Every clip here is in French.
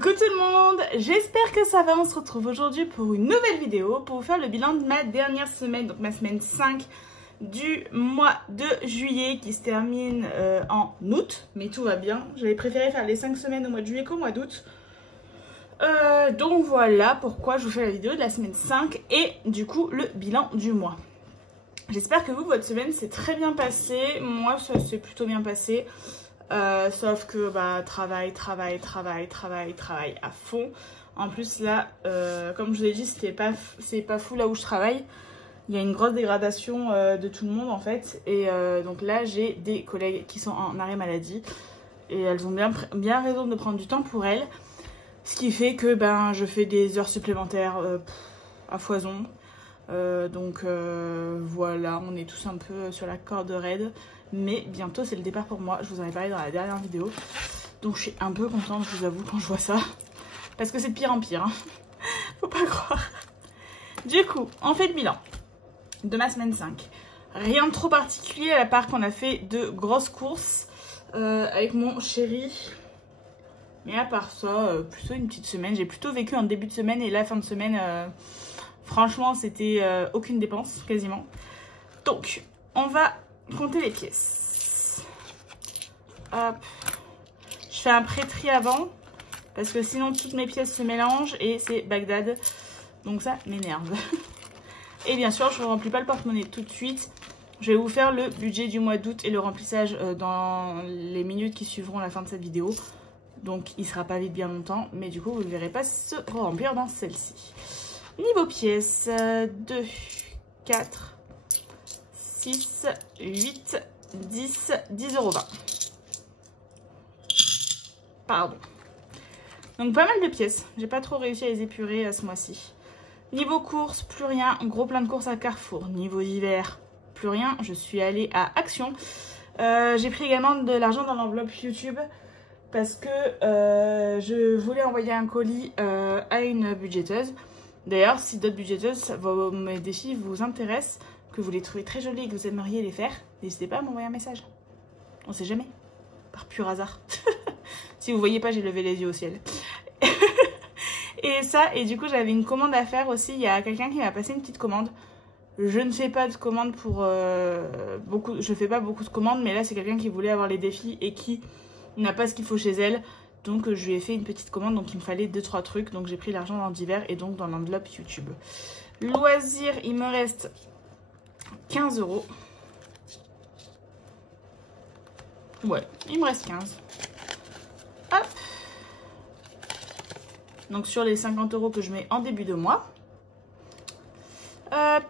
Coucou tout le monde, j'espère que ça va. On se retrouve aujourd'hui pour une nouvelle vidéo pour vous faire le bilan de ma dernière semaine, donc ma semaine 5 du mois de juillet qui se termine en août, mais tout va bien. J'avais préféré faire les 5 semaines au mois de juillet qu'au mois d'août. Donc voilà pourquoi je vous fais la vidéo de la semaine 5 et du coup le bilan du mois. J'espère que vous, votre semaine s'est très bien passée. Moi, ça s'est plutôt bien passé. Sauf que bah, travail à fond. En plus là, comme je vous l'ai dit, c'est pas fou là où je travaille. Il y a une grosse dégradation de tout le monde en fait. Et donc là, j'ai des collègues qui sont en arrêt maladie. Et elles ont bien raison de prendre du temps pour elles. Ce qui fait que ben, je fais des heures supplémentaires à foison. Donc voilà, on est tous un peu sur la corde raide. Mais bientôt c'est le départ pour moi, je vous en ai parlé dans la dernière vidéo. Donc je suis un peu contente, je vous avoue, quand je vois ça. Parce que c'est de pire en pire, hein. Faut pas croire. Du coup, on fait le bilan de ma semaine 5. Rien de trop particulier à part qu'on a fait de grosses courses avec mon chéri. Mais à part ça, plutôt une petite semaine. J'ai plutôt vécu un début de semaine et la fin de semaine, franchement c'était aucune dépense quasiment. Donc on va compter les pièces. Hop. Je fais un pré-tri avant parce que sinon toutes mes pièces se mélangent et c'est Bagdad. Donc ça m'énerve. Et bien sûr, je ne remplis pas le porte-monnaie tout de suite. Je vais vous faire le budget du mois d'août et le remplissage dans les minutes qui suivront la fin de cette vidéo. Donc il ne sera pas vide bien longtemps, mais du coup vous ne le verrez pas se remplir dans celle-ci. Niveau pièces, 2, 4, 6, 8, 10, 10,20 €. Pardon. Donc pas mal de pièces. J'ai pas trop réussi à les épurer ce mois-ci. Niveau courses, plus rien. Gros plein de courses à Carrefour. Niveau hiver, plus rien. Je suis allée à Action. J'ai pris également de l'argent dans l'enveloppe YouTube parce que je voulais envoyer un colis à une budgéteuse. D'ailleurs, si d'autres budgéteuses, mes défis vous intéressent, que vous les trouvez très jolies et que vous aimeriez les faire, n'hésitez pas à m'envoyer un message. On sait jamais. Par pur hasard. Si vous voyez pas, j'ai levé les yeux au ciel. Et du coup, j'avais une commande à faire aussi. Il y a quelqu'un qui m'a passé une petite commande. Je ne fais pas de commandes pour beaucoup. Je fais pas beaucoup de commandes, mais là, c'est quelqu'un qui voulait avoir les défis et qui n'a pas ce qu'il faut chez elle. Donc, je lui ai fait une petite commande. Donc, il me fallait 2-3 trucs. Donc, j'ai pris l'argent dans divers et donc dans l'enveloppe YouTube. Loisirs, il me reste 15 €. Ouais, il me reste 15. Hop. Donc sur les 50 € que je mets en début de mois.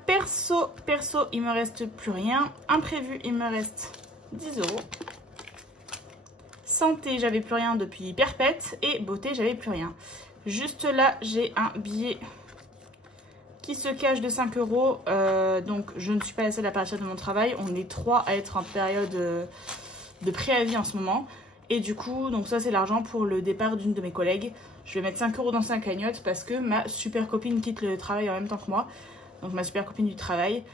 Perso, il me reste plus rien. Imprévu, il me reste 10 €. Santé, j'avais plus rien depuis perpète. Et beauté, j'avais plus rien. Juste là, j'ai un billet qui se cache de 5 €. Donc je ne suis pas la seule à partir de mon travail. On est 3 à être en période de préavis en ce moment. Et du coup, donc ça c'est l'argent pour le départ d'une de mes collègues. Je vais mettre 5 € dans sa cagnotte parce que ma super copine quitte le travail en même temps que moi. Donc ma super copine du travail.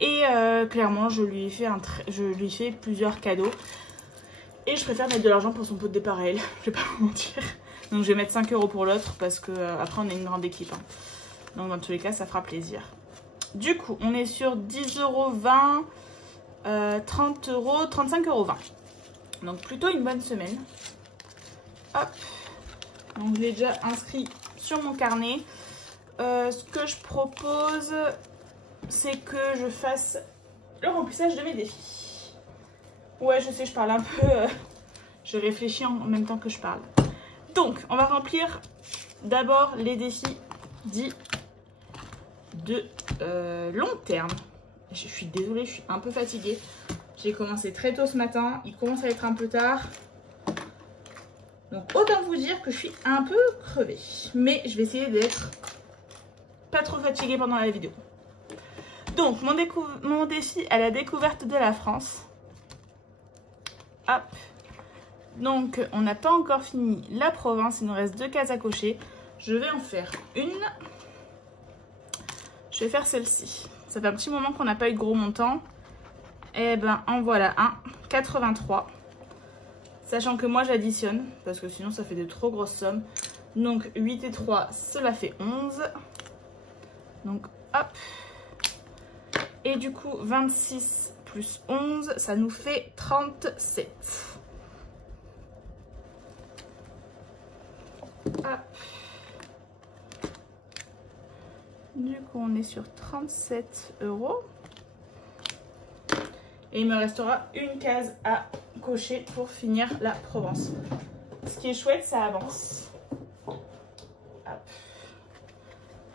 Et clairement, je lui ai fait plusieurs cadeaux. Et je préfère mettre de l'argent pour son pot de départ à elle. Je vais pas vous mentir. Donc je vais mettre 5 € pour l'autre parce que après on est une grande équipe. Hein. Donc dans tous les cas, ça fera plaisir. Du coup, on est sur 10,20 €, 30 €, 35,20 €. Donc plutôt une bonne semaine. Hop. Donc je l'ai déjà inscrit sur mon carnet. Ce que je propose, c'est que je fasse le remplissage de mes défis. Ouais, je sais, je parle un peu. Je réfléchis en même temps que je parle. Donc, on va remplir d'abord les défis dits de long terme. Je suis désolée, je suis un peu fatiguée. J'ai commencé très tôt ce matin. Il commence à être un peu tard. Donc, autant vous dire que je suis un peu crevée. Mais je vais essayer d'être pas trop fatiguée pendant la vidéo. Donc, mon défi à la découverte de la France. Hop. Donc, on n'a pas encore fini la province. Il nous reste 2 cases à cocher. Je vais en faire une. Je vais faire celle-ci. Ça fait un petit moment qu'on n'a pas eu de gros montants. Et ben, en voilà un. 83. Sachant que moi, j'additionne. Parce que sinon, ça fait de trop grosses sommes. Donc 8 et 3, cela fait 11. Donc hop. Et du coup 26 plus 11, ça nous fait 37. Hop. Du coup on est sur 37 €. Et il me restera une case à cocher pour finir la Provence. Ce qui est chouette, ça avance. Hop.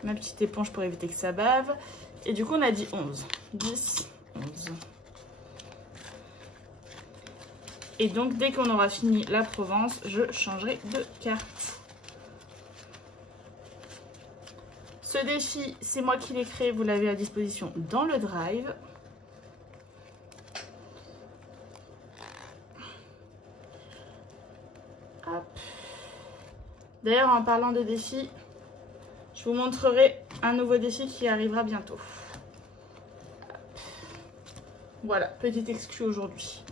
Ma petite éponge pour éviter que ça bave. Et du coup, on a dit 11. 10, 11. Et donc, dès qu'on aura fini la Provence, je changerai de carte. Ce défi, c'est moi qui l'ai créé. Vous l'avez à disposition dans le Drive. D'ailleurs, en parlant de défis, je vous montrerai un nouveau défi qui arrivera bientôt. Voilà, petite exclu aujourd'hui.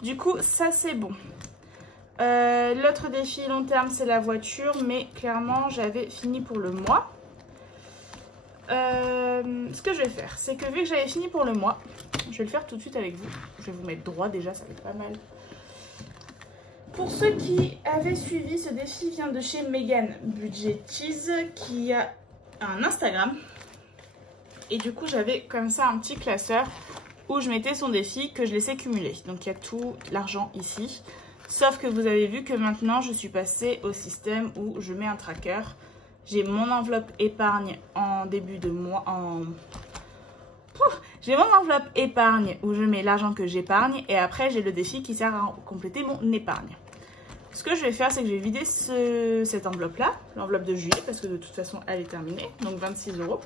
Du coup, ça c'est bon. L'autre défi long terme, c'est la voiture, mais clairement, j'avais fini pour le mois. Ce que je vais faire, c'est que vu que j'avais fini pour le mois, je vais le faire tout de suite avec vous. Je vais vous mettre droit déjà, ça fait pas mal. Pour ceux qui avaient suivi, ce défi vient de chez Megan Budgetiz qui a un Instagram. Et du coup, j'avais comme ça un petit classeur où je mettais son défi que je laissais cumuler. Donc, il y a tout l'argent ici. Sauf que vous avez vu que maintenant, je suis passée au système où je mets un tracker. J'ai mon enveloppe épargne en début de mois. J'ai mon enveloppe épargne où je mets l'argent que j'épargne. Et après, j'ai le défi qui sert à compléter mon épargne. Ce que je vais faire, c'est que je vais vider cette enveloppe-là, l'enveloppe de juillet, parce que de toute façon, elle est terminée. Donc 26 €.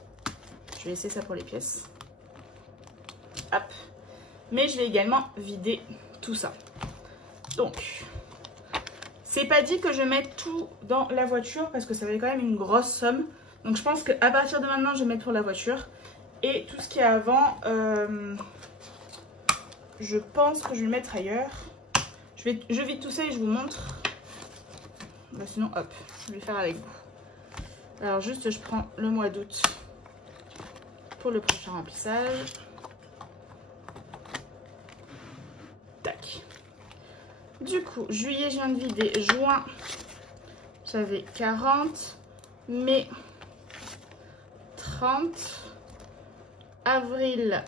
Je vais laisser ça pour les pièces. Hop. Mais je vais également vider tout ça. Donc, c'est pas dit que je mette tout dans la voiture, parce que ça va être quand même une grosse somme. Donc je pense qu'à partir de maintenant, je vais mettre pour la voiture. Et tout ce qui est avant, je pense que je vais le mettre ailleurs. Je vide tout ça et je vous montre. Bah sinon, hop, je vais faire avec vous. Alors juste, je prends le mois d'août pour le prochain remplissage. Tac. Du coup, juillet, je viens de vider. Juin, j'avais 40. Mai, 30. Avril,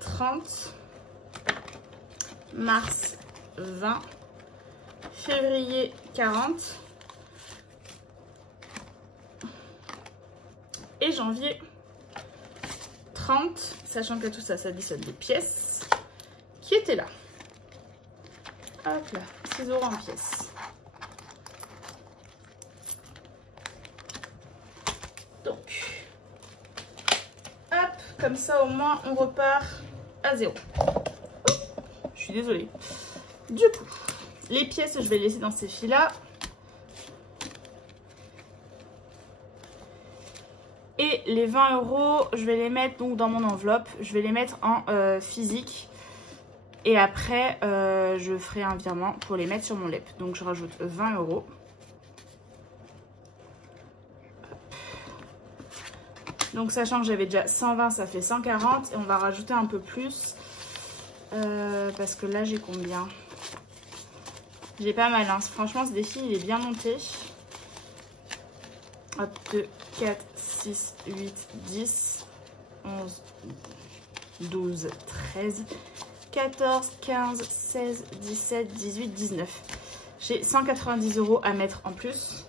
30. Mars, 20. Février, 40. Et janvier, 30. Sachant que tout ça, ça additionne des pièces qui étaient là. Hop là, 6 € en pièces. Donc, hop, comme ça au moins on repart à 0. Je suis désolée. Du coup, les pièces, je vais les laisser dans ces fils-là. Et les 20 €, je vais les mettre donc dans mon enveloppe. Je vais les mettre en physique. Et après, je ferai un virement pour les mettre sur mon LEP. Donc, je rajoute 20 €. Donc, sachant que j'avais déjà 120, ça fait 140. Et on va rajouter un peu plus. Parce que là, j'ai combien? J'ai pas mal, hein. Franchement, ce défi, il est bien monté. Hop, 2, 4, 6, 8, 10, 11, 12, 13, 14, 15, 16, 17, 18, 19. J'ai 190 € à mettre en plus.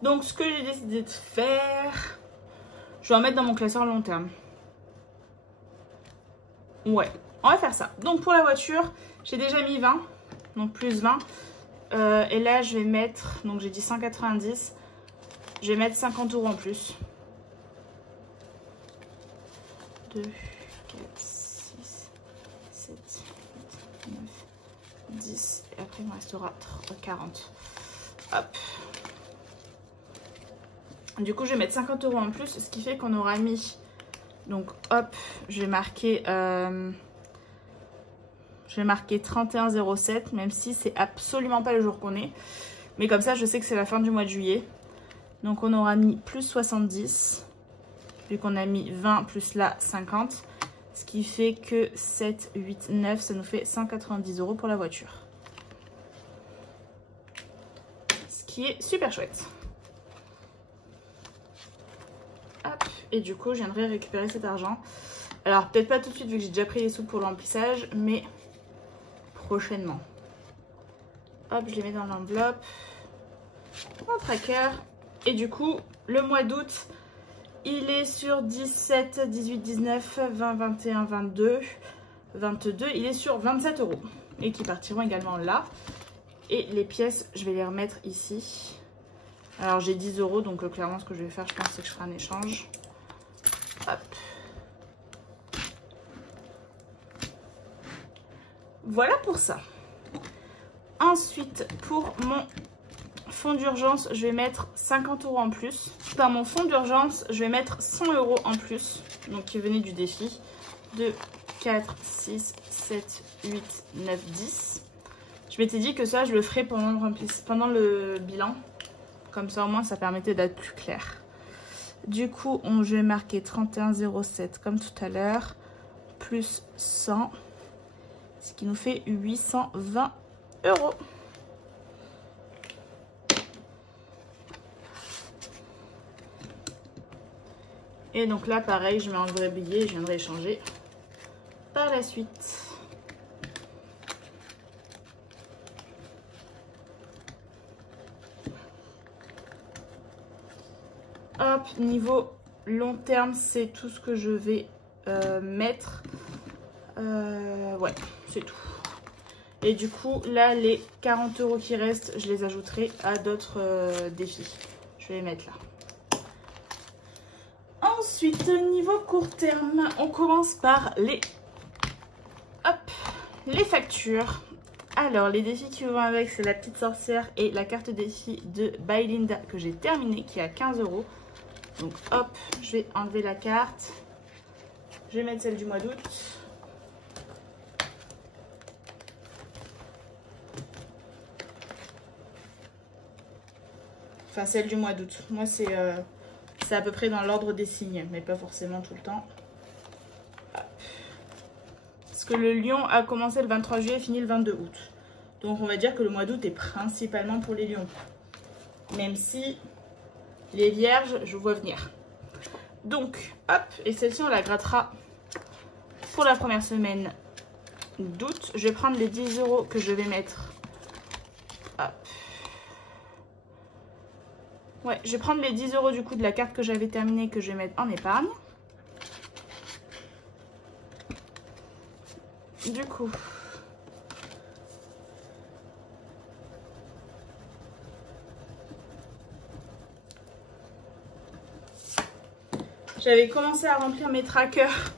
Donc, ce que j'ai décidé de faire, je vais en mettre dans mon classeur long terme. Ouais, on va faire ça. Donc, pour la voiture, j'ai déjà mis 20. Donc, plus 20. Et là, je vais mettre, donc j'ai dit 190. Je vais mettre 50 € en plus. 2, 4, 6, 7, 8, 9, 10. Et après, il me restera 40. Hop. Du coup, je vais mettre 50 € en plus, ce qui fait qu'on aura mis... Donc, hop, je vais marquer Je vais marquer 31,07, même si c'est absolument pas le jour qu'on est. Mais comme ça, je sais que c'est la fin du mois de juillet. Donc on aura mis plus 70, vu qu'on a mis 20 plus là 50. Ce qui fait que 7, 8, 9, ça nous fait 190 € pour la voiture. Ce qui est super chouette. Hop, et du coup, je viendrai récupérer cet argent. Alors peut-être pas tout de suite vu que j'ai déjà pris les sous pour le remplissage, mais prochainement. Hop, je les mets dans l'enveloppe. Mon tracker. Et du coup, le mois d'août, il est sur 17, 18, 19, 20, 21, 22, 22. Il est sur 27 € et qui partiront également là. Et les pièces, je vais les remettre ici. Alors j'ai 10 €, donc clairement ce que je vais faire, je pense, c'est que je ferai un échange. Hop. Voilà pour ça. Ensuite, pour mon fonds d'urgence, je vais mettre 50 € en plus. Dans mon fonds d'urgence, je vais mettre 100 € en plus, donc qui venait du défi. 2, 4, 6, 7, 8, 9, 10. Je m'étais dit que ça, je le ferais pendant le bilan. Comme ça, au moins, ça permettait d'être plus clair. Du coup, je vais marquer 31,07 comme tout à l'heure, plus 100. Ce qui nous fait 820 €. Et donc là, pareil, je mets un vrai billet et je viendrai échanger par la suite. Hop, niveau long terme, c'est tout ce que je vais mettre. Ouais, c'est tout. Et du coup, là, les 40 € qui restent, je les ajouterai à d'autres défis. Je vais les mettre là. Ensuite, niveau court terme, on commence par les factures. Alors, les défis qui vont avec, c'est la petite sorcière et la carte défi de By Linda que j'ai terminée, qui est à 15 €. Donc, hop, je vais enlever la carte. Je vais mettre celle du mois d'août. Enfin, celle du mois d'août. Moi, c'est à peu près dans l'ordre des signes, mais pas forcément tout le temps. Hop. Parce que le lion a commencé le 23 juillet et fini le 22 août. Donc, on va dire que le mois d'août est principalement pour les lions. Même si les vierges, je vois venir. Donc, hop, et celle-ci, on la grattera pour la première semaine d'août. Je vais prendre les 10 € que je vais mettre. Hop. Ouais, je vais prendre les 10 € du coup de la carte que j'avais terminée, que je vais mettre en épargne. Du coup, j'avais commencé à remplir mes trackers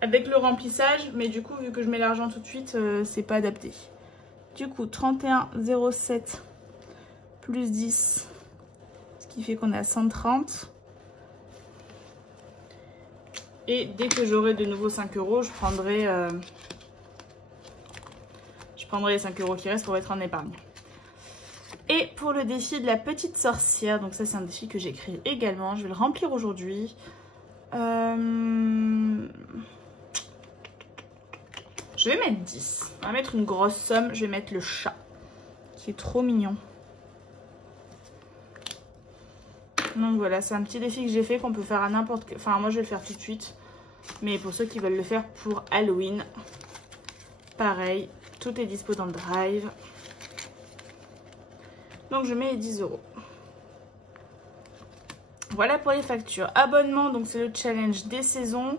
avec le remplissage, mais du coup, vu que je mets l'argent tout de suite, c'est pas adapté. Du coup, 31,07 plus 10, ce qui fait qu'on est à 130. Et dès que j'aurai de nouveau 5 €, je prendrai les 5 € qui restent pour être en épargne. Et pour le défi de la petite sorcière, donc ça c'est un défi que j'écris également, je vais le remplir aujourd'hui. Je vais mettre 10. On va mettre une grosse somme, je vais mettre le chat, qui est trop mignon. Donc voilà, c'est un petit défi que j'ai fait qu'on peut faire à n'importe quel... Enfin, moi je vais le faire tout de suite. Mais pour ceux qui veulent le faire pour Halloween, pareil, tout est dispo dans le Drive. Donc je mets les 10 €. Voilà pour les factures. Abonnement, donc c'est le challenge des saisons.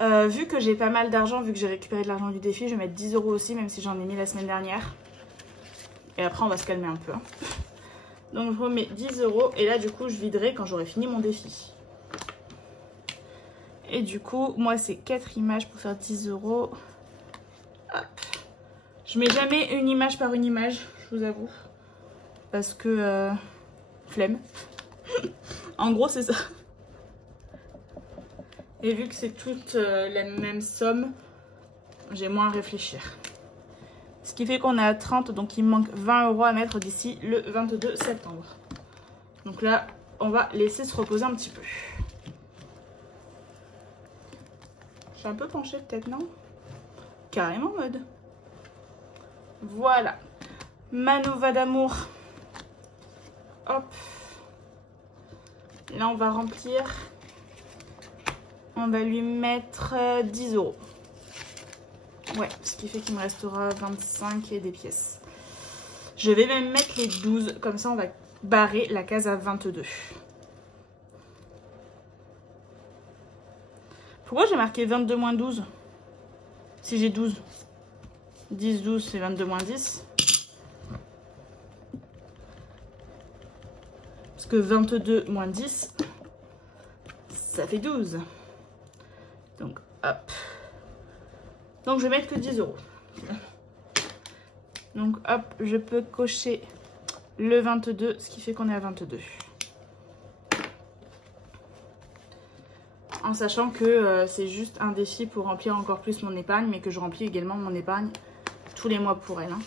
Vu que j'ai pas mal d'argent, vu que j'ai récupéré de l'argent du défi, je vais mettre 10 € aussi, même si j'en ai mis la semaine dernière. Et après on va se calmer un peu. Donc je remets 10 € et là du coup je viderai quand j'aurai fini mon défi. Et du coup, moi c'est 4 images pour faire 10 €. Hop. Je mets jamais une image par une image, je vous avoue. Parce que flemme. En gros c'est ça. Et vu que c'est toute la même somme, j'ai moins à réfléchir. Ce qui fait qu'on est à 30, donc il me manque 20 € à mettre d'ici le 22 septembre. Donc là, on va laisser se reposer un petit peu. Je suis un peu penchée peut-être, non? Carrément mode. Voilà. Ma Nova d'amour. Hop. Là, on va remplir. On va lui mettre 10 €. Ouais, ce qui fait qu'il me restera 25 et des pièces. Je vais même mettre les 12. Comme ça, on va barrer la case à 22. Pourquoi j'ai marqué 22 moins 12? Si j'ai 12. 10, 12, c'est 22 moins 10. Parce que 22 moins 10, ça fait 12. Donc, hop. Donc, je vais mettre que 10 €. Donc, hop, je peux cocher le 22, ce qui fait qu'on est à 22. En sachant que c'est juste un défi pour remplir encore plus mon épargne, mais que je remplis également mon épargne tous les mois pour elle. Hein.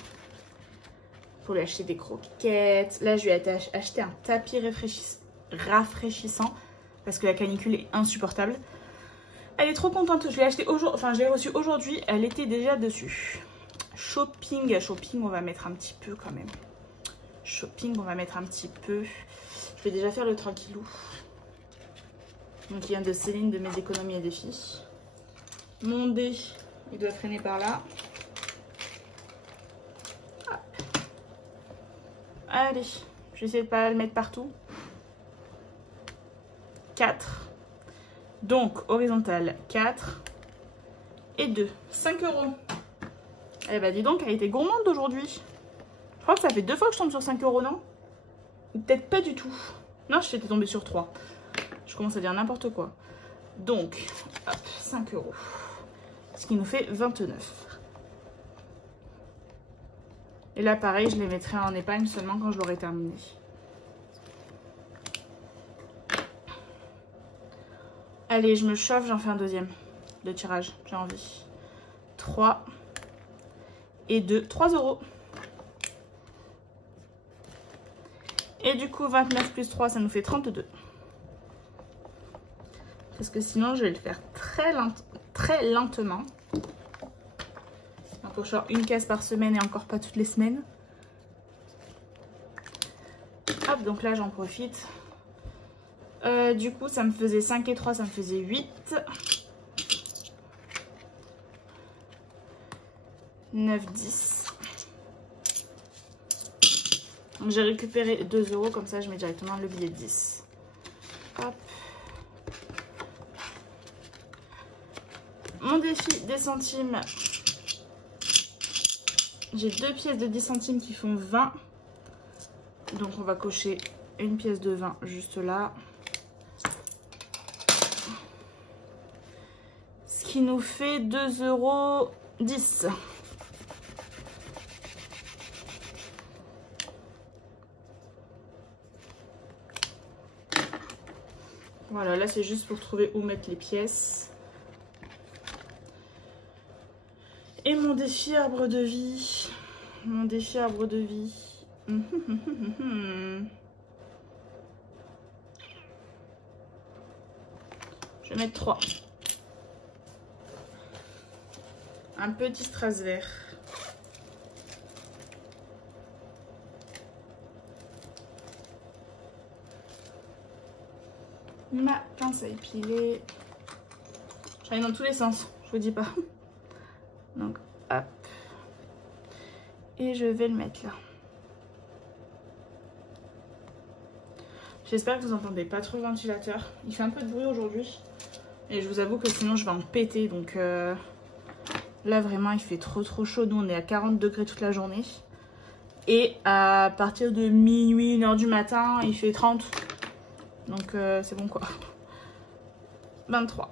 Pour lui acheter des croquettes. Là, je lui ai acheté un tapis rafraîchissant parce que la canicule est insupportable. Elle est trop contente. Je l'ai acheté aujourd'hui. Enfin, je l'ai reçu aujourd'hui. Elle était déjà dessus. Shopping, on va mettre un petit peu quand même. Shopping, on va mettre un petit peu. Je vais déjà faire le tranquillou. Donc, il vient de Céline de mes économies et défis. Mon dé, il doit traîner par là. Hop. Allez, je vais essayer de ne pas le mettre partout. 4. Donc, horizontal, 4. Et 2. 5 €. Eh ben, dis donc, elle était gourmande aujourd'hui. Je crois que ça fait 2 fois que je tombe sur 5 €, non? Ou peut-être pas du tout. Non, j'étais tombée sur 3. Je commence à dire n'importe quoi. Donc, hop, 5 €. Ce qui nous fait 29. Et là, pareil, je les mettrai en épargne seulement quand je l'aurai terminé. Allez, je me chauffe, j'en fais un deuxième de tirage. J'ai envie. 3 et 2. 3 €. Et du coup, 29 plus 3, ça nous fait 32. Parce que sinon, je vais le faire très lentement. Donc, genre une case par semaine et encore pas toutes les semaines. Hop, donc là, j'en profite. Du coup, ça me faisait 5 et 3, ça me faisait 8. 9, 10. Donc, j'ai récupéré 2 €, comme ça, je mets directement le billet de 10. Hop. Mon défi des centimes. J'ai 2 pièces de 10 centimes qui font 20. Donc on va cocher une pièce de 20 juste là. Ce qui nous fait 2,10 €. Voilà, là c'est juste pour trouver où mettre les pièces. Et mon défi arbre de vie. Mon défi arbre de vie. Je vais mettre 3. Un petit strass vert. Ma pince à épiler. J'en ai dans tous les sens, je vous dis pas. Donc, hop. Et je vais le mettre là. J'espère que vous n'entendez pas trop le ventilateur. Il fait un peu de bruit aujourd'hui. Et je vous avoue que sinon je vais en péter. Donc là vraiment il fait trop chaud. Nous on est à 40 degrés toute la journée. Et à partir de minuit, 1h du matin, il fait 30. Donc c'est bon quoi. 23.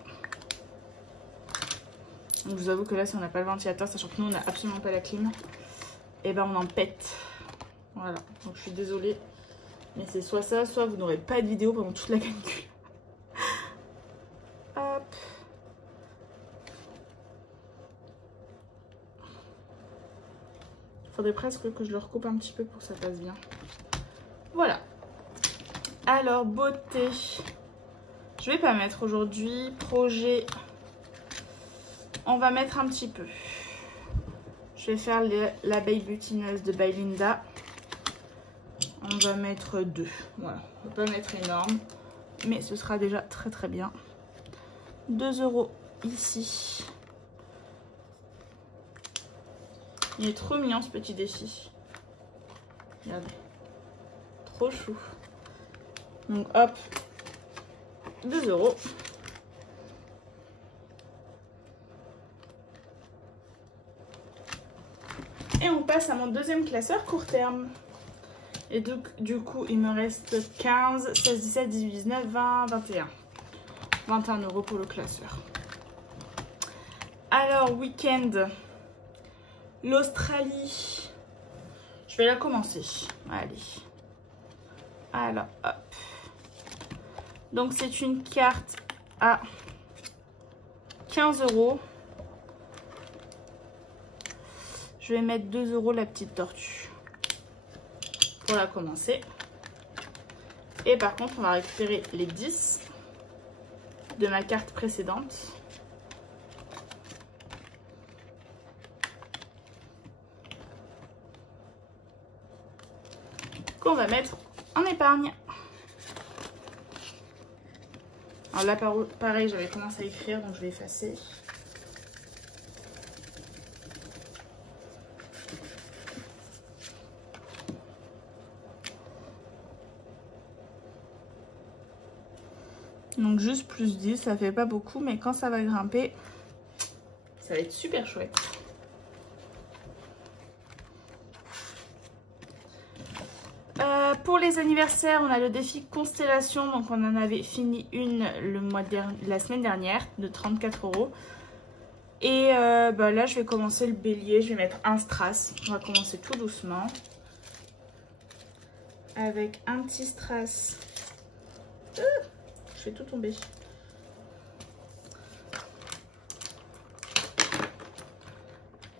Donc je vous avoue que là si on n'a pas le ventilateur, sachant que nous on n'a absolument pas la clim, et ben on en pète. Voilà, donc je suis désolée. Mais c'est soit ça, soit vous n'aurez pas de vidéo pendant toute la canicule. Hop. Faudrait presque que je le recoupe un petit peu pour que ça passe bien. Voilà. Alors, beauté. Je vais pas mettre aujourd'hui. Projet. On va mettre un petit peu. Je vais faire l'abeille butineuse de by Linda. On va mettre 2. Voilà. On va pas mettre énorme. Mais ce sera déjà très très bien. 2 € ici. Il est trop mignon ce petit défi. Regardez. Trop chou. Donc hop. 2 €. Et on passe à mon deuxième classeur court terme. Et donc du coup il me reste 15, 16, 17, 18, 19, 20, 21. 21 € pour le classeur. Alors week-end. L'Australie. Je vais la commencer. Allez. Alors hop. Donc c'est une carte à 15 €. Je vais mettre 2 € la petite tortue pour la commencer. Et par contre, on va récupérer les 10 de ma carte précédente. Qu'on va mettre en épargne. Alors là, pareil, j'avais commencé à écrire, donc je vais effacer. Donc juste plus 10, ça fait pas beaucoup, mais quand ça va grimper, ça va être super chouette. Pour les anniversaires, on a le défi Constellation, donc on en avait fini une la semaine dernière de 34 €. Et là, je vais commencer le bélier, je vais mettre un strass. On va commencer tout doucement. Avec un petit strass. Je fais tout tomber.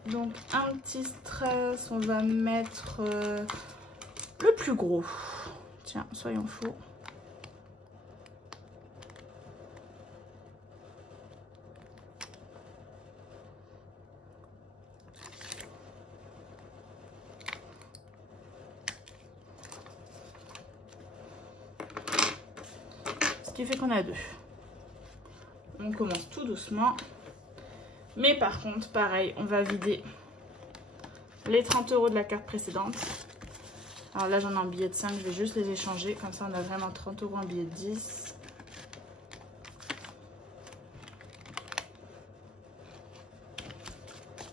Donc un petit strass, on va mettre le plus gros. Tiens, soyons fous. Ce qui fait qu'on a 2. On commence tout doucement. Mais par contre, pareil, on va vider les 30 € de la carte précédente. Alors là, j'en ai un billet de 5, je vais juste les échanger. Comme ça, on a vraiment 30 € en billet de 10.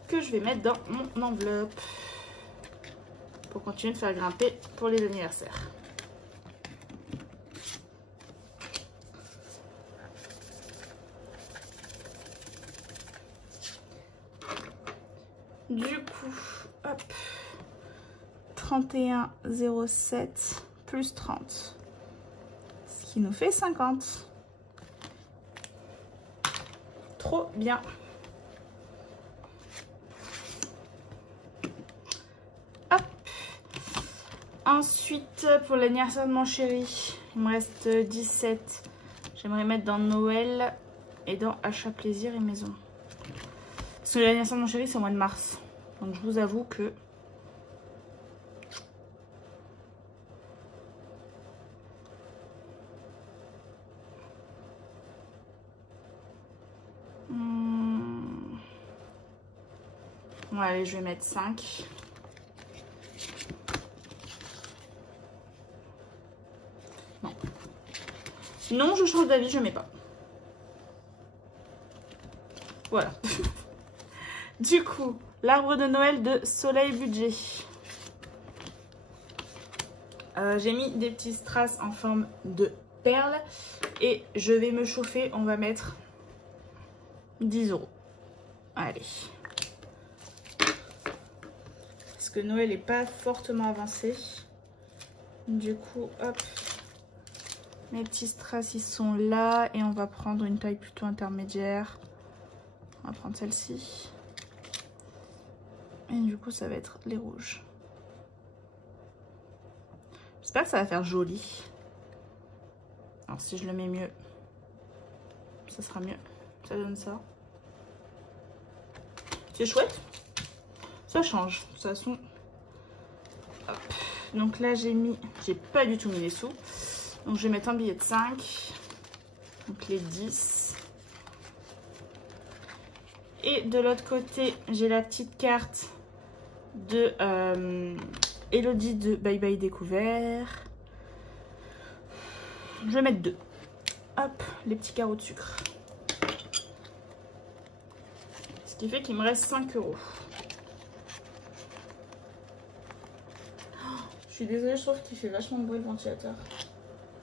Que je vais mettre dans mon enveloppe. Pour continuer de faire grimper pour les anniversaires. Du coup, hop, 31,07 plus 30, ce qui nous fait 50. Trop bien. Hop. Ensuite, pour l'anniversaire de mon chéri, il me reste 17. J'aimerais mettre dans Noël et dans Achat Plaisir et Maison. Parce que l'anniversaire de mon chéri, c'est au mois de mars. Donc je vous avoue que... Bon, allez, je vais mettre 5. Non. Non, je change d'avis, je mets pas. Voilà. Du coup, l'arbre de Noël de Soleil Budget. J'ai mis des petits strass en forme de perles. Et je vais me chauffer, on va mettre 10 €. Allez. Parce que Noël n'est pas fortement avancé. Du coup, hop. Mes petits strass, ils sont là. Et on va prendre une taille plutôt intermédiaire. On va prendre celle-ci. Et du coup, ça va être les rouges. J'espère que ça va faire joli. Alors, si je le mets mieux, ça sera mieux. Ça donne ça. C'est chouette. Ça change. De toute façon. Hop. Donc là, j'ai pas du tout mis les sous. Donc, je vais mettre un billet de 5. Donc, les 10. Et de l'autre côté, j'ai la petite carte de Elodie de Bye Bye Découvert. Je vais mettre 2. Hop, les petits carreaux de sucre. Ce qui fait qu'il me reste 5 €. Je suis désolée, je trouve qu'il fait vachement de bruit le ventilateur.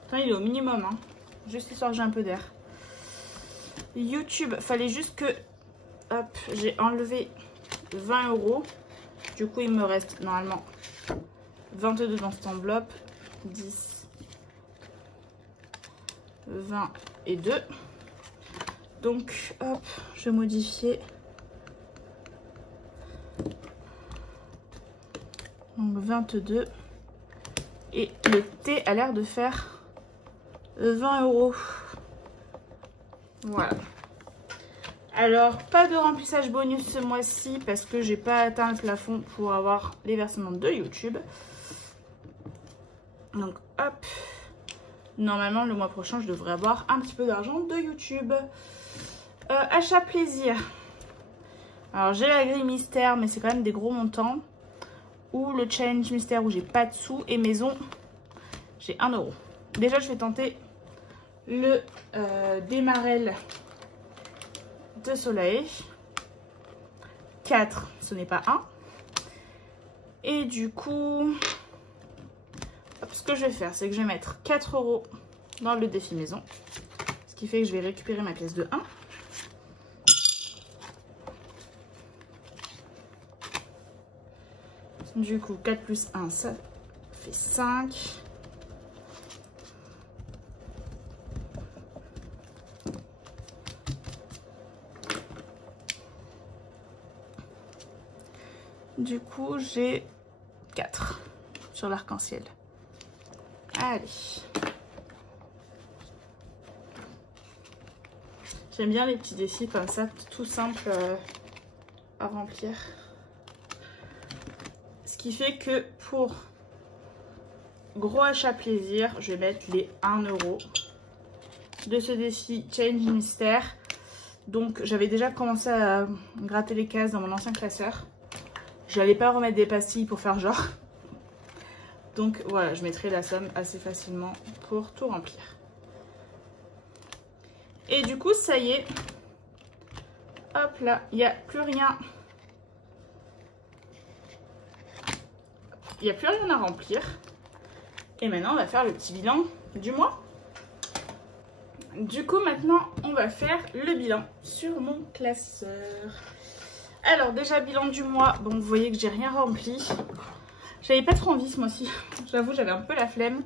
Enfin, il est au minimum, hein. Juste histoire que j'ai un peu d'air. YouTube, fallait juste que... Hop, j'ai enlevé 20 €. Du coup, il me reste normalement 22 dans cette enveloppe. 10, 20 et 2. Donc, hop, je vais modifier. Donc, 22. Et le thé a l'air de faire 20 €. Voilà. Alors, pas de remplissage bonus ce mois-ci parce que j'ai pas atteint le plafond pour avoir les versements de YouTube. Donc, hop. Normalement, le mois prochain, je devrais avoir un petit peu d'argent de YouTube. Achat plaisir. Alors, j'ai la grille mystère, mais c'est quand même des gros montants. Ou le challenge mystère où j'ai pas de sous. Et maison, j'ai 1 €. Déjà, je vais tenter le démarrel de soleil. 4, ce n'est pas 1. Et du coup, ce que je vais faire, c'est que je vais mettre 4 € dans le défi maison. Ce qui fait que je vais récupérer ma pièce de 1. Du coup, 4 plus 1, ça fait 5. Du coup, j'ai 4 sur l'arc-en-ciel. Allez. J'aime bien les petits défis comme ça, tout simple à remplir. Ce qui fait que pour gros achat plaisir, je vais mettre les 1 € de ce défi Change Mystère. Donc, j'avais déjà commencé à gratter les cases dans mon ancien classeur. Je n'allais pas remettre des pastilles pour faire genre. Donc voilà, je mettrai la somme assez facilement pour tout remplir. Et du coup, ça y est. Hop là, il n'y a plus rien. Il n'y a plus rien à remplir. Et maintenant, on va faire le petit bilan du mois. Du coup, maintenant, on va faire le bilan sur mon classeur. Alors, déjà, bilan du mois. Bon, vous voyez que j'ai rien rempli. J'avais pas trop envie ce mois-ci. J'avoue, j'avais un peu la flemme.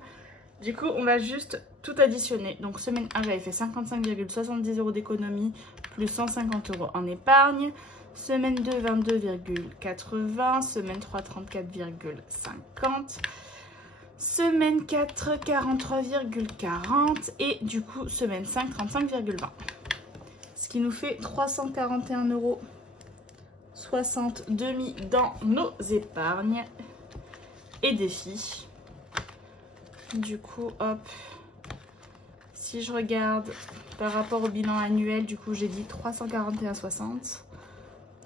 Du coup, on va juste tout additionner. Donc, semaine 1, j'avais fait 55,70 € d'économie, plus 150 € en épargne. Semaine 2, 22,80. Semaine 3, 34,50. Semaine 4, 43,40. Et du coup, semaine 5, 35,20. Ce qui nous fait 341 € 60 demi dans nos épargnes et défis. Du coup, hop, si je regarde par rapport au bilan annuel, du coup j'ai dit 341,60,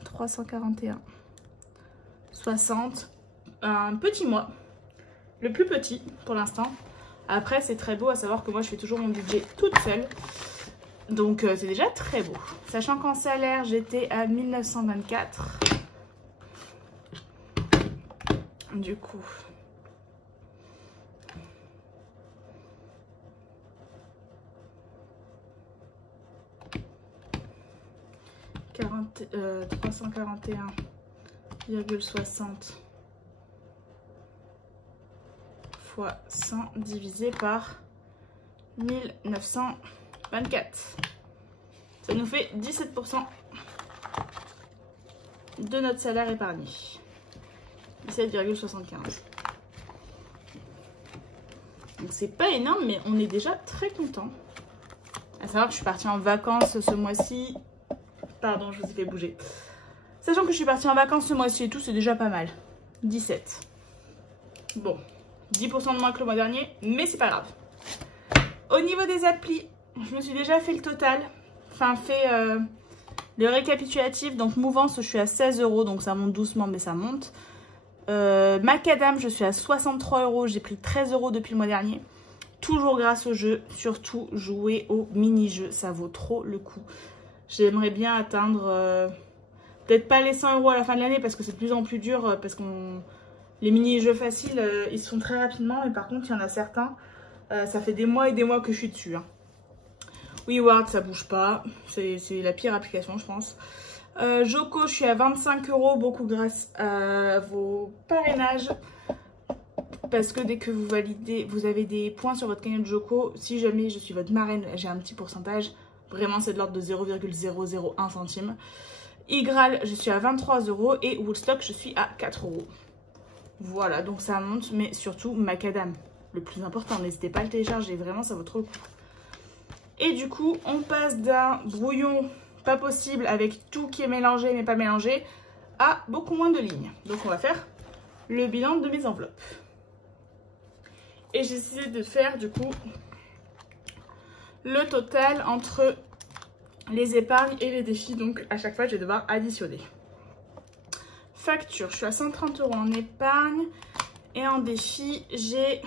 341,60, un petit mois, le plus petit pour l'instant. Après, c'est très beau à savoir que moi je fais toujours mon budget toute seule. Donc c'est déjà très beau. Sachant qu'en salaire, j'étais à 1924. Du coup, « 341,60 fois 100 divisé par 1924. Ça nous fait 17%. de notre salaire épargné. 17,75. Donc c'est pas énorme, mais on est déjà très content. À savoir que je suis partie en vacances ce mois-ci. Pardon, je vous ai fait bouger. Sachant que je suis partie en vacances ce mois-ci et tout, c'est déjà pas mal. 17. Bon, 10% de moins que le mois dernier, mais c'est pas grave. Au niveau des applis, je me suis déjà fait le total. Enfin, fait le récapitulatif. Donc, Mouvance, je suis à 16 €, donc ça monte doucement, mais ça monte. Macadam, je suis à 63 €. J'ai pris 13 € depuis le mois dernier. Toujours grâce au jeu. Surtout, jouer au mini-jeu. Ça vaut trop le coup. J'aimerais bien atteindre... peut-être pas les 100 € à la fin de l'année parce que c'est de plus en plus dur. Parce que les mini-jeux faciles, ils se font très rapidement. Mais par contre, il y en a certains. Ça fait des mois et des mois que je suis dessus. Hein. WeWard, ça bouge pas. C'est la pire application, je pense. Joko, je suis à 25 €, beaucoup grâce à vos parrainages. Parce que dès que vous validez, vous avez des points sur votre cagnotte Joko. Si jamais je suis votre marraine, j'ai un petit pourcentage. Vraiment, c'est de l'ordre de 0,001 centime. Igral, je suis à 23 € et Woodstock, je suis à 4 €. Voilà, donc ça monte, mais surtout Macadam. Le plus important, n'hésitez pas à le télécharger, vraiment, ça vaut trop le coup. Et du coup, on passe d'un brouillon pas possible avec tout qui est mélangé mais pas mélangé à beaucoup moins de lignes. Donc on va faire le bilan de mes enveloppes. Et j'ai décidé de faire du coup le total entre les épargnes et les défis. Donc à chaque fois, je vais devoir additionner. Facture, je suis à 130 € en épargne. Et en défi, j'ai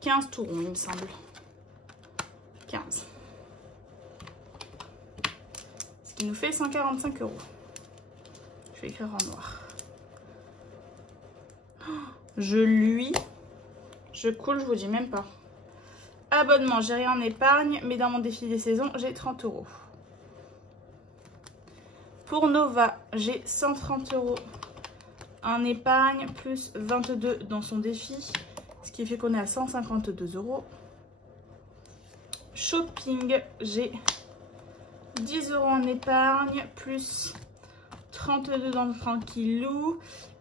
15 tourons, il me semble. 15. Ce qui nous fait 145 €. Je vais écrire en noir. Je coule, je vous dis même pas. Abonnement, j'ai rien en épargne, mais dans mon défi des saisons, j'ai 30 €. Pour Nova, j'ai 130 € en épargne, plus 22 dans son défi, ce qui fait qu'on est à 152 €. Shopping, j'ai 10 € en épargne, plus 32 dans le tranquillou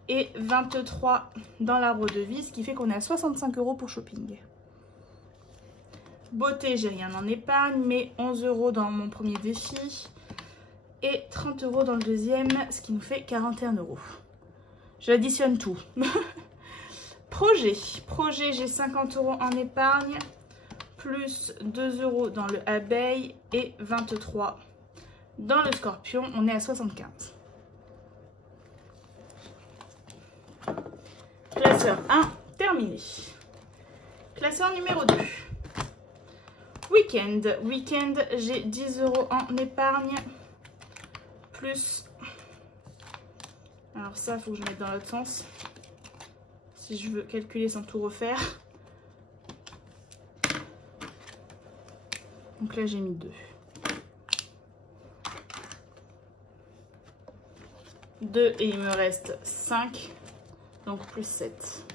et 23 dans l'arbre de vie, ce qui fait qu'on est à 65 € pour shopping. Beauté, j'ai rien en épargne, mais 11 € dans mon premier défi et 30 € dans le deuxième, ce qui nous fait 41 €. J'additionne tout. Projet, j'ai 50 € en épargne, plus 2 € dans le abeille et 23 dans le scorpion. On est à 75. Classeur 1, terminé. Classeur numéro 2. Week-end, j'ai 10 € en épargne, plus... Alors ça, il faut que je mette dans l'autre sens. Si je veux calculer sans tout refaire. Donc là, j'ai mis 2. 2 et il me reste 5. Donc plus 7.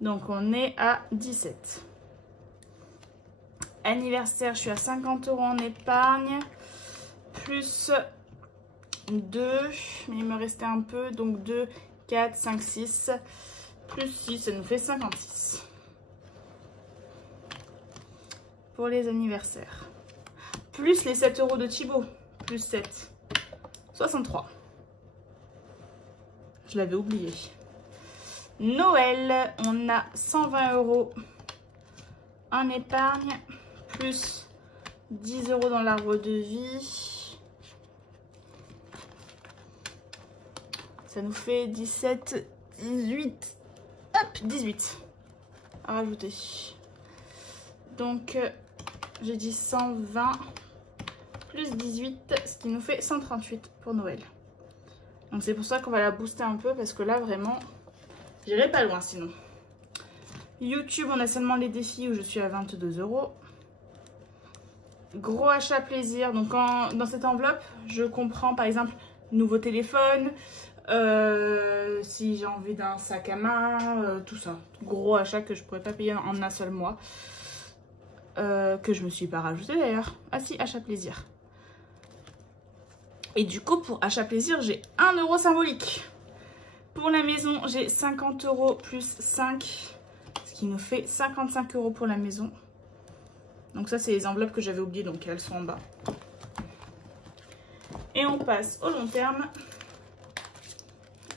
Donc on est à 17. Anniversaire, je suis à 50 € en épargne. Plus 2. Mais il me restait un peu. Donc 2, 4, 5, 6. Plus 6, ça nous fait 56. Pour les anniversaires. Plus les 7 € de Thibaut. Plus 7. 63. Je l'avais oublié. Noël, on a 120 € en épargne. Plus 10 € dans l'arbre de vie. Ça nous fait 17, 18. Hop, 18. À rajouter. Donc, j'ai dit 120 plus 18, ce qui nous fait 138 pour Noël. Donc c'est pour ça qu'on va la booster un peu parce que là vraiment, j'irai pas loin sinon. YouTube, on a seulement les défis où je suis à 22 €. Gros achat plaisir, donc dans cette enveloppe, je comprends par exemple nouveau téléphone, si j'ai envie d'un sac à main, tout ça. Gros achat que je pourrais pas payer en un seul mois. Que je me suis pas rajouté d'ailleurs. Ah si, achat plaisir. Et du coup, pour achat plaisir, j'ai 1 € symbolique. Pour la maison, j'ai 50 € plus 5, ce qui nous fait 55 € pour la maison. Donc ça, c'est les enveloppes que j'avais oubliées, donc elles sont en bas. Et on passe au long terme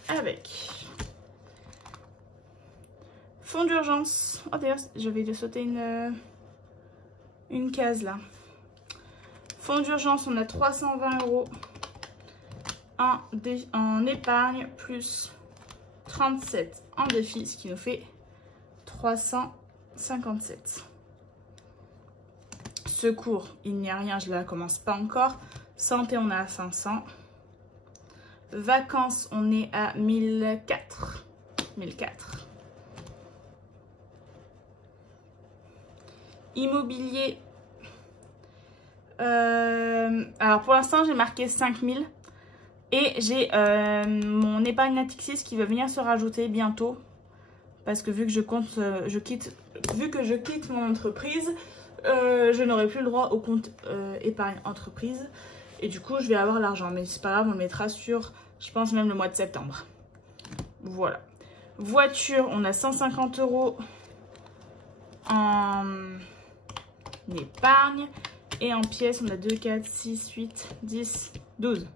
avec fonds d'urgence. Oh d'ailleurs, j'avais dû sauter une case là. Fonds d'urgence, on a 320 € en épargne plus 37 en défi, ce qui nous fait 357. Secours, il n'y a rien, je ne la commence pas encore. Santé, on est à 500. Vacances, on est à 1004. 1004. Immobilier. Alors pour l'instant, j'ai marqué 5000. Et j'ai mon épargne Natixis qui va venir se rajouter bientôt. Parce que vu que je quitte mon entreprise, je n'aurai plus le droit au compte épargne entreprise. Et du coup, je vais avoir l'argent. Mais c'est pas grave, on le mettra sur, je pense, même le mois de septembre. Voilà. Voiture, on a 150 € en épargne. Et en pièces, on a 2, 4, 6, 8, 10, 12.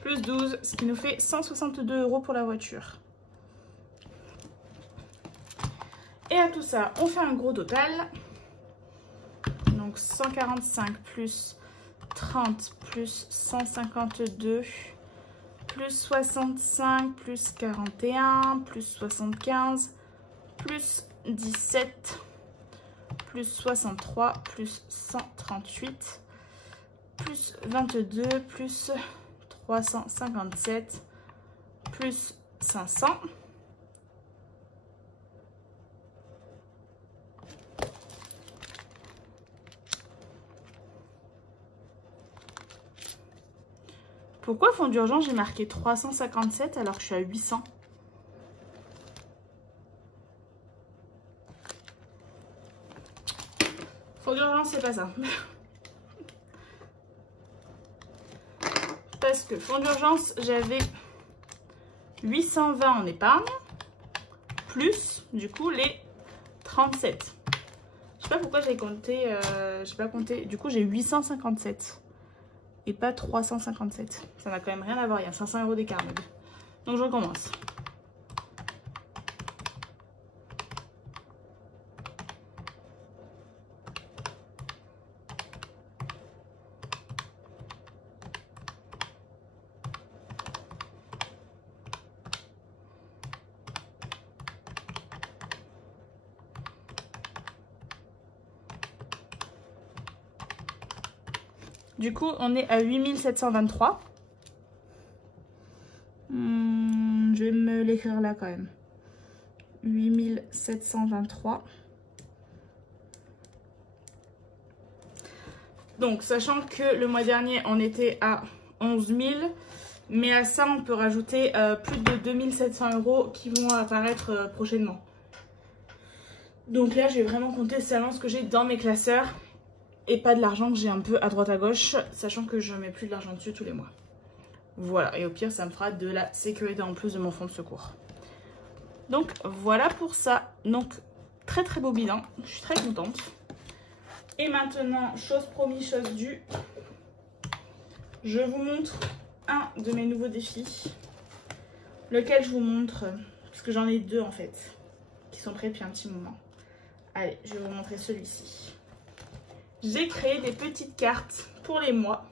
Plus 12, ce qui nous fait 162 € pour la voiture. Et à tout ça, on fait un gros total. Donc 145 plus 30 plus 152 plus 65 plus 41 plus 75 plus 17 plus 63 plus 138 plus 22 plus 357 plus 500 . Pourquoi fonds d'urgence j'ai marqué 357 alors que je suis à 800? Fonds d'urgence, c'est pas ça. Parce que fonds d'urgence, j'avais 820 en épargne, plus du coup les 37. Je sais pas pourquoi j'ai compté, j'ai pas compté. Du coup, j'ai 857 et pas 357. Ça n'a quand même rien à voir, il y a 500 € d'écart. Donc je recommence. Du coup, on est à 8723. Je vais me l'écrire là quand même. 8723. Donc, sachant que le mois dernier, on était à 11 000. Mais à ça, on peut rajouter plus de 2700 € qui vont apparaître prochainement. Donc là, j'ai vraiment compté seulement ce que j'ai dans mes classeurs. Et pas de l'argent que j'ai un peu à droite à gauche, sachant que je mets plus de l'argent dessus tous les mois. Voilà, et au pire, ça me fera de la sécurité en plus de mon fonds de secours. Donc voilà pour ça. Donc très très beau bilan, je suis très contente. Et maintenant, chose promise, chose due, je vous montre un de mes nouveaux défis. Lequel je vous montre, parce que j'en ai deux en fait, qui sont prêts depuis un petit moment. Allez, je vais vous montrer celui-ci. J'ai créé des petites cartes pour les mois,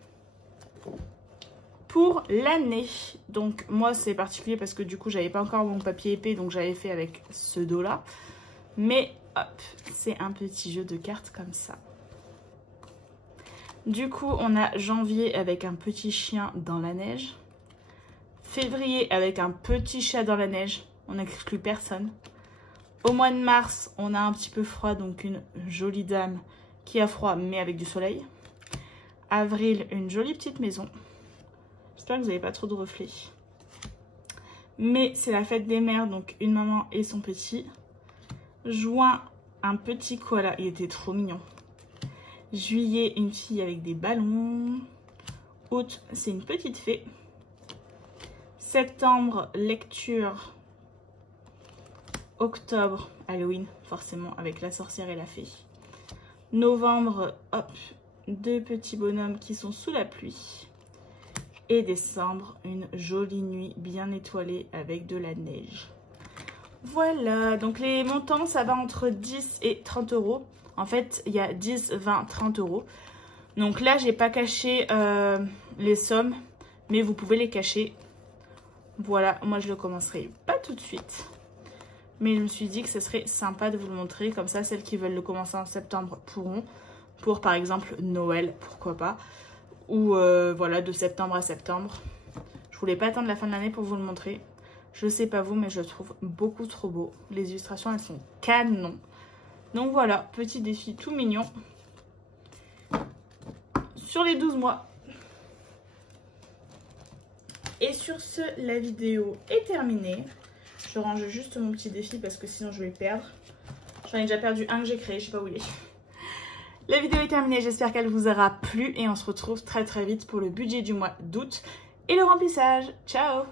pour l'année. Donc moi c'est particulier parce que du coup j'avais pas encore mon papier épais, donc j'avais fait avec ce dos là. Mais hop, c'est un petit jeu de cartes comme ça. Du coup on a janvier avec un petit chien dans la neige. Février avec un petit chat dans la neige, on n'exclut personne. Au mois de mars on a un petit peu froid, donc une jolie dame qui a froid mais avec du soleil. Avril, une jolie petite maison. J'espère que vous n'avez pas trop de reflets. Mai, c'est la fête des mères, donc une maman et son petit. Juin, un petit koala, il était trop mignon. Juillet, une fille avec des ballons. Août, c'est une petite fée. Septembre, lecture. Octobre, Halloween, forcément, avec la sorcière et la fée. Novembre, hop, 2 petits bonhommes qui sont sous la pluie. Et décembre, une jolie nuit bien étoilée avec de la neige. Voilà, donc les montants, ça va entre 10 et 30 euros. En fait, il y a 10, 20, 30 euros. Donc là, j'ai pas caché les sommes, mais vous pouvez les cacher. Voilà, moi je le commencerai pas tout de suite. Mais je me suis dit que ce serait sympa de vous le montrer. Comme ça, celles qui veulent le commencer en septembre pourront. Pour par exemple Noël, pourquoi pas. Ou voilà, de septembre à septembre. Je voulais pas attendre la fin de l'année pour vous le montrer. Je sais pas vous, mais je le trouve beaucoup trop beau. Les illustrations, elles sont canon. Donc voilà, petit défi tout mignon. Sur les 12 mois. Et sur ce, la vidéo est terminée. Je range juste mon petit défi parce que sinon je vais perdre. J'en ai déjà perdu un que j'ai créé, je sais pas où il est. La vidéo est terminée, j'espère qu'elle vous aura plu et on se retrouve très vite pour le budget du mois d'août et le remplissage. Ciao!